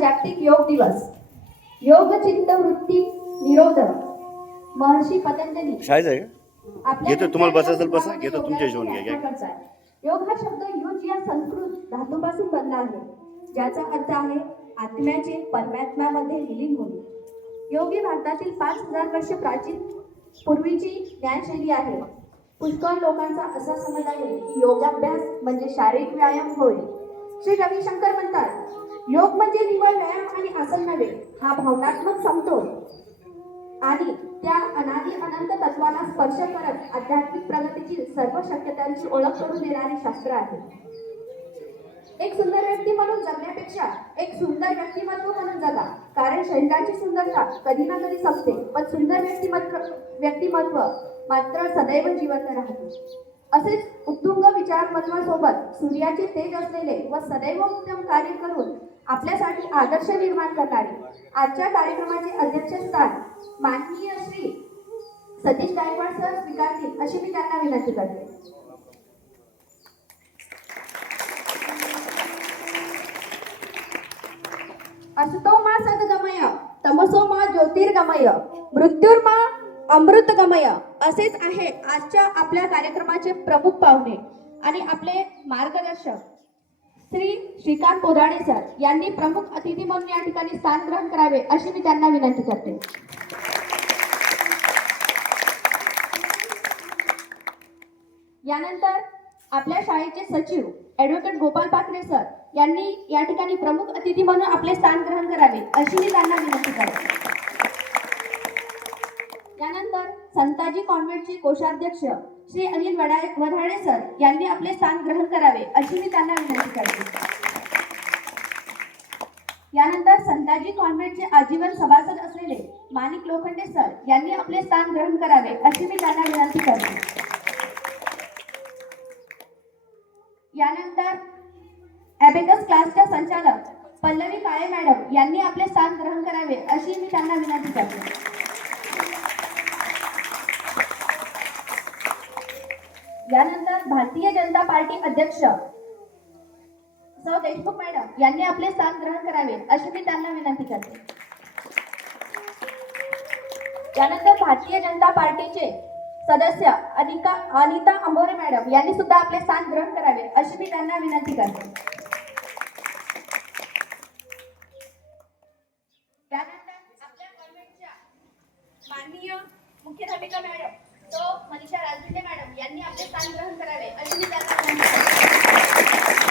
जागतिक योग दिवस. योग चित्त वृत्ती निरोध महर्षी पतंजली. शाळेत आहे आपल्या घेतो, तुम्हाला बसायचं असेल बसा. घेतो, तुमच्या हिशोबाने घ्या, घ्या. व्याख्या करतात. योग हा शब्द युज या संस्कृत धातूपासून बनला आहे. ज्याचा अर्थ आहे आत्म्याचे परमात्म्यामध्ये विलीन होणे. योग ही भारतातील पाच हजार वर्ष प्राचीन पूर्वीची ज्ञानशैली आहे. पुष्कळ लोकांचा असा समज आहे की योगाभ्यास म्हणजे शारीरिक व्यायाम होय. श्री रविशंकर म्हणतात योग म्हणजे निवड व्यायाम आणि आसन नव्हे हा भावनात्मक समतोल. आणि त्या अनादी अनंत तत्वाला स्पर्श करत आध्यात्मिक प्रगतीची सर्व शक्यतांची ओळख करून देणारे शास्त्र आहे. एक सुंदर व्यक्ती म्हणून जगण्यापेक्षा एक सुंदर व्यक्तिमत्व म्हणून जगा कारण शरीराची सुंदरता कधी ना कधी संपते पण सुंदर व्यक्तिमत्व व्यक्तिमत्व मात्र सदैव जिवंत राहते. असेच उत्तुंग विचारमत्वासोबत सूर्याचे तेज असलेले व सदैव उत्तम कार्य करून आपल्यासाठी आदर्श निर्माण करणारे. आजच्या कार्यक्रमाचे अध्यक्षस्थान माननीय श्री सतीश गायकवाड सर स्वीकारतील अशी मी त्यांना विनंती करते. असतो मा सद्गमय तमसो मा ज्योतिर्गमय मृत्युर्मा अमृतगमय असेच आहे आजच्या आपल्या कार्यक्रमाचे प्रमुख पाहुणे आणि आपले मार्गदर्शक. श्री श्रीकांत पोराडे सर यांनी प्रमुख अतिथी म्हणून या ठिकाणी स्थान ग्रहण करावे अशी मी त्यांना विनंती करते. यानंतर आपल्या शाळेचे सचिव ऍडव्होकेट गोपाल पाखरे सर यांनी या ठिकाणी प्रमुख अतिथी म्हणून आपले स्थान ग्रहण करावे अशी मी त्यांना विनंती करते यानंतर संताजी कॉन्व्हेंटचे कोषाध्यक्ष श्री अनिल वडा- वधाडे सर यांनी आपले स्थान ग्रहण करावे अशी मी त्यांना विनंती करते. यानंतर संताजी कॉन्व्हेंटचे आजीवन सभासद असलेले माणिक लोखंडे सर यांनी आपले स्थान ग्रहण करावे अशी मी त्यांना विनंती करते. यानंतर ॲबेकस क्लासच्या संचालक पल्लवी काळे मॅडम यांनी आपले स्थान ग्रहण करावे अशी मी त्यांना विनंती करते यानंतर भारतीय जनता पार्टी अध्यक्ष सौ देशमुख मॅडम यांनी आपले स्थान ग्रहण करावे अशी मी त्यांना विनंती करते. यानंतर भारतीय जनता पार्टीचे सदस्य अनिका अनिता अंबोरे मॅडम यांनी सुद्धा आपले स्थान ग्रहण करावे अशी मी त्यांना विनंती करते त्यानंतर आपल्या कॉन्व्हेंटच्या माननीय मुख्याध्यापिका मॅडम तो मनीषा राजभिंडे मॅडम यांनी आपले स्थान ग्रहण करावे अशी मी त्यांना विनंती करते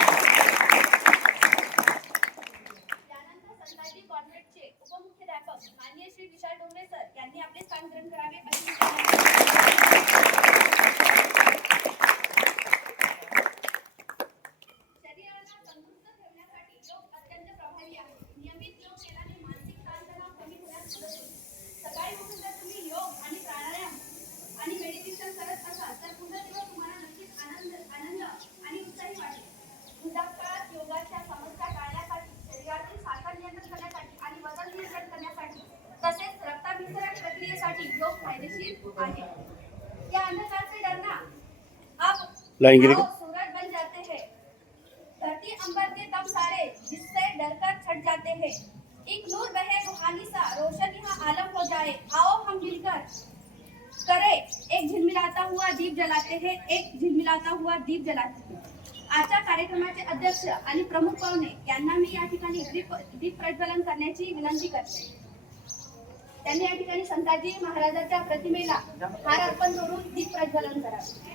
त्यानंतर संताजी कॉन्व्हेंटचे उपमुख्याध्यापक माननीय श्री विशाल डोंगरे सर यांनी आपले स्थान ग्रहण करावे अशी मी त्यांना विनंती करते. शरीराला तंदुरुस्त ठेवण्यासाठी योग अत्यंत प्रभावी आहे नियमित योग केल्याने मानसिक ताणतणाव कमी होण्यास मदत होते सकाळी उठून जर तुम्ही योग आणि प्राणायाम आणि मेडिटेशन करत असाल तर पुढचा दिवस तुम्हाला नक्कीच आनंद आनंद आणि उत्साही वाटेल वृद्धापकाळात योगाच्या समस्या टाळण्यासाठी शरीरातील साखर नियंत्रण करण्यासाठी आणि वजन नियंत्रण करण्यासाठी तसेच रक्ताभिसरण प्रक्रियेसाठी योग फायदेशीर आहे या अंधकार से डरना हैं। धरती अंबर के तब सारे जिससे डरकर छट जाते हैं। एक नूर बहे रूहानी सा रोशन यहाँ आलम हो जाए। आओ हम मिलकर करे। एक झिलमिलाता हुआ दीप जलाते हैं एक झिलमिलाता हुआ दीप जलाते हैं। आजच्या कार्यक्रमाचे अध्यक्ष आणि प्रमुख पाहुणे यांना मी या ठिकाणी दीप दीप प्रज्वलन करण्याची विनंती करते. त्यांनी या ठिकाणी संताजी महाराजाच्या प्रतिमेला हार अर्पण करून दीप प्रज्वलन करावे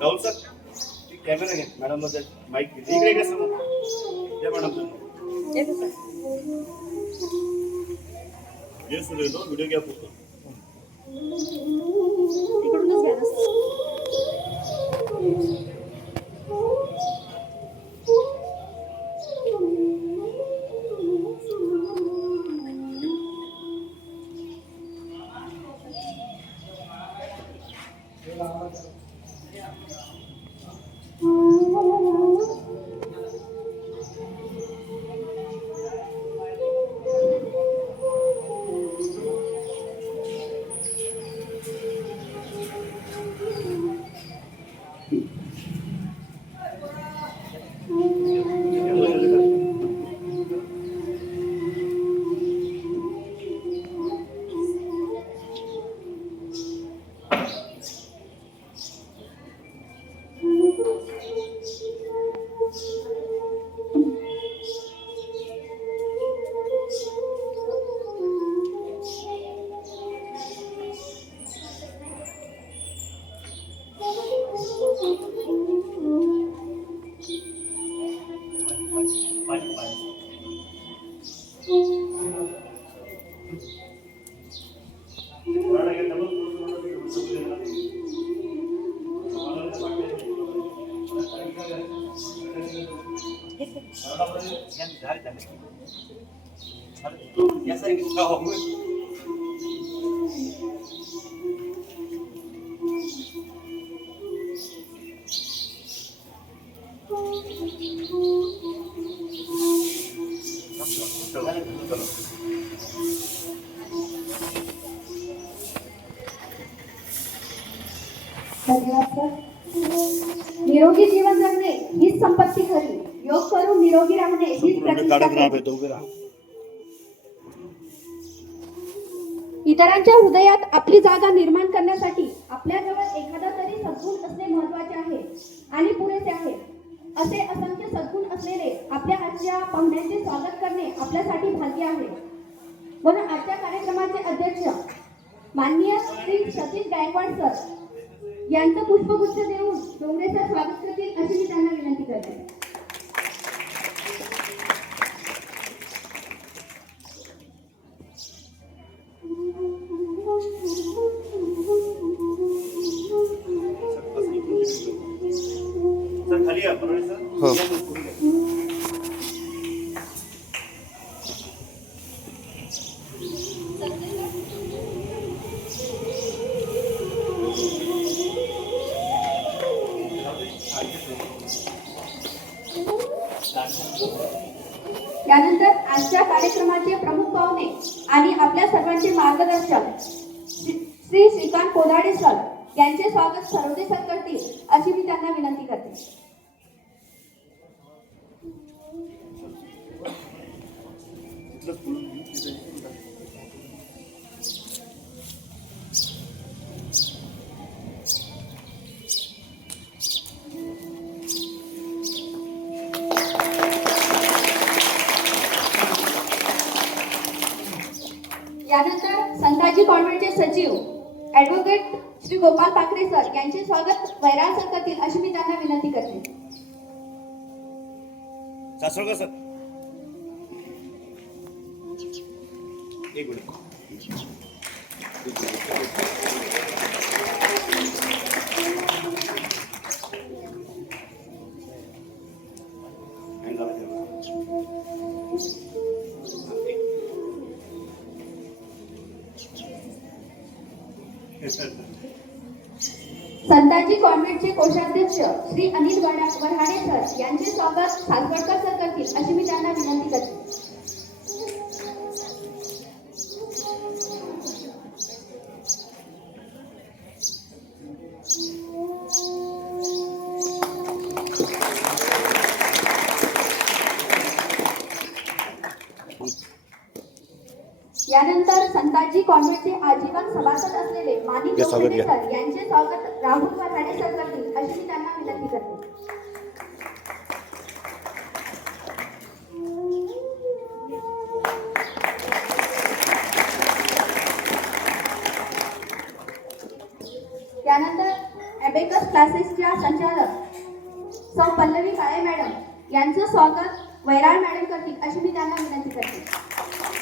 राहुल सर कॅमेरा घ्या मॅडममध्ये माईक इकडे इकडे समोर या मॅडम ये सुरू येतो व्हिडिओ घ्या पुरतो काढत उभे राहा. इतरांच्या हृदयात आपली जागा निर्माण करण्यासाठी आपल्याजवळ एखादा तरी सद्गुण असणे महत्त्वाचे आहे आणि पुरेसे आहे. असे असंख्य सद्गुण असलेले आपल्या आजच्या पाहुण्यांचे स्वागत करणे आपल्यासाठी भाग्य आहे. म्हणून आजच्या कार्यक्रमाचे अध्यक्ष माननीय श्री सतीश गायकवाड सर यांचं पुष्पगुच्छ देऊन डोंगरे स्वागत करतील अशी मी त्यांना विनंती करते. आजच्या कार्यक्रमाचे प्रमुख पाहुणे आणि आपल्या सर्वांचे मार्गदर्शक श्री श्री श्रीकांत कोदाडे सर यांचे स्वागत सरोदे सर करतील अशी मी त्यांना विनंती करते. इथलंच श्री गोपाल पाखरे सर यांचे स्वागत वैराग सर करतील अशी मी त्यांना विनंती करते सर. एक मिनिट. संताजी कॉन्व्हेंटचे कोषाध्यक्ष श्री अनिल वडा- वऱ्हाडे सर यांचे स्वागत सासवडकर सर करतील अशी मी त्यांना विनंती करते. यानंतर संताजी कॉन्व्हेंटचे आजीवन सभासद असलेले. सर यांचे स्वागत राहुल वराडे सर करतील अशी मी त्यांना विनंती करते त्यानंतर ॲबेकस क्लासेसच्या संचालक सौ पल्लवी काळे मॅडम यांचं स्वागत वैराळ मॅडम करतील अशी मी त्यांना विनंती करते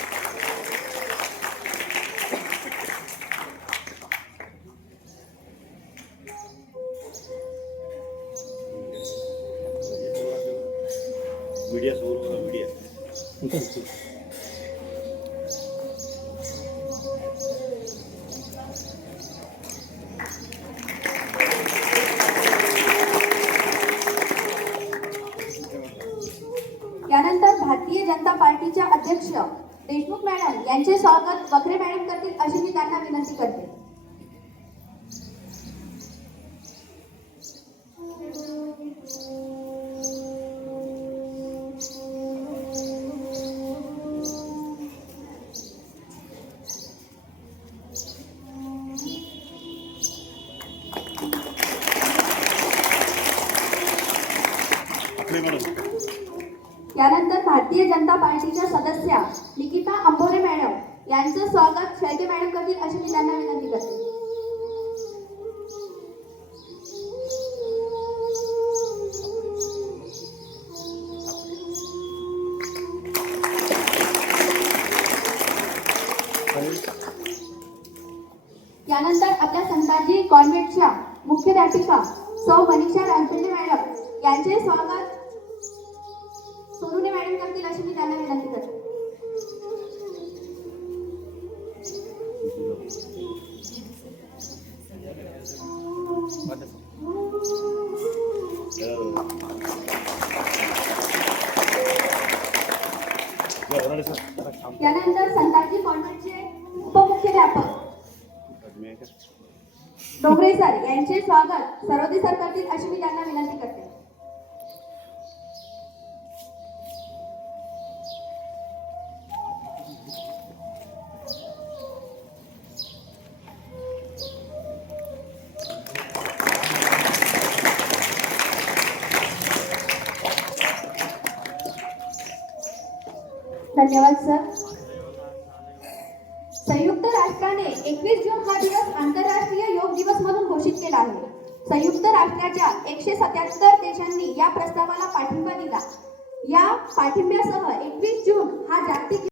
यानंतर भारतीय जनता पार्टीच्या सदस्या निकिता अंबोरे मॅडम यांचं स्वागत शेळके मॅडम करतील अशी मी त्यांना विनंती करते. यानंतर आपल्या संताजी कॉन्व्हेंटच्या मुख्याध्यापिका सौ मनीषा रामचंद्र मॅडम यांचे स्वागत यानंतर संताजी कॉन्व्हेंटचे उपमुख्याध्यापक. डोंगरे सर यांचे स्वागत. सरोदे सरकारतील अशी मी त्यांना विनंती करते. धन्यवाद सर. संयुक्त राष्ट्राने एकवीस जून हा दिवस आंतरराष्ट्रीय योग दिवस म्हणून घोषित केला आहे. संयुक्त राष्ट्राच्या एकशे सत्याहत्तर देशांनी या प्रस्तावाला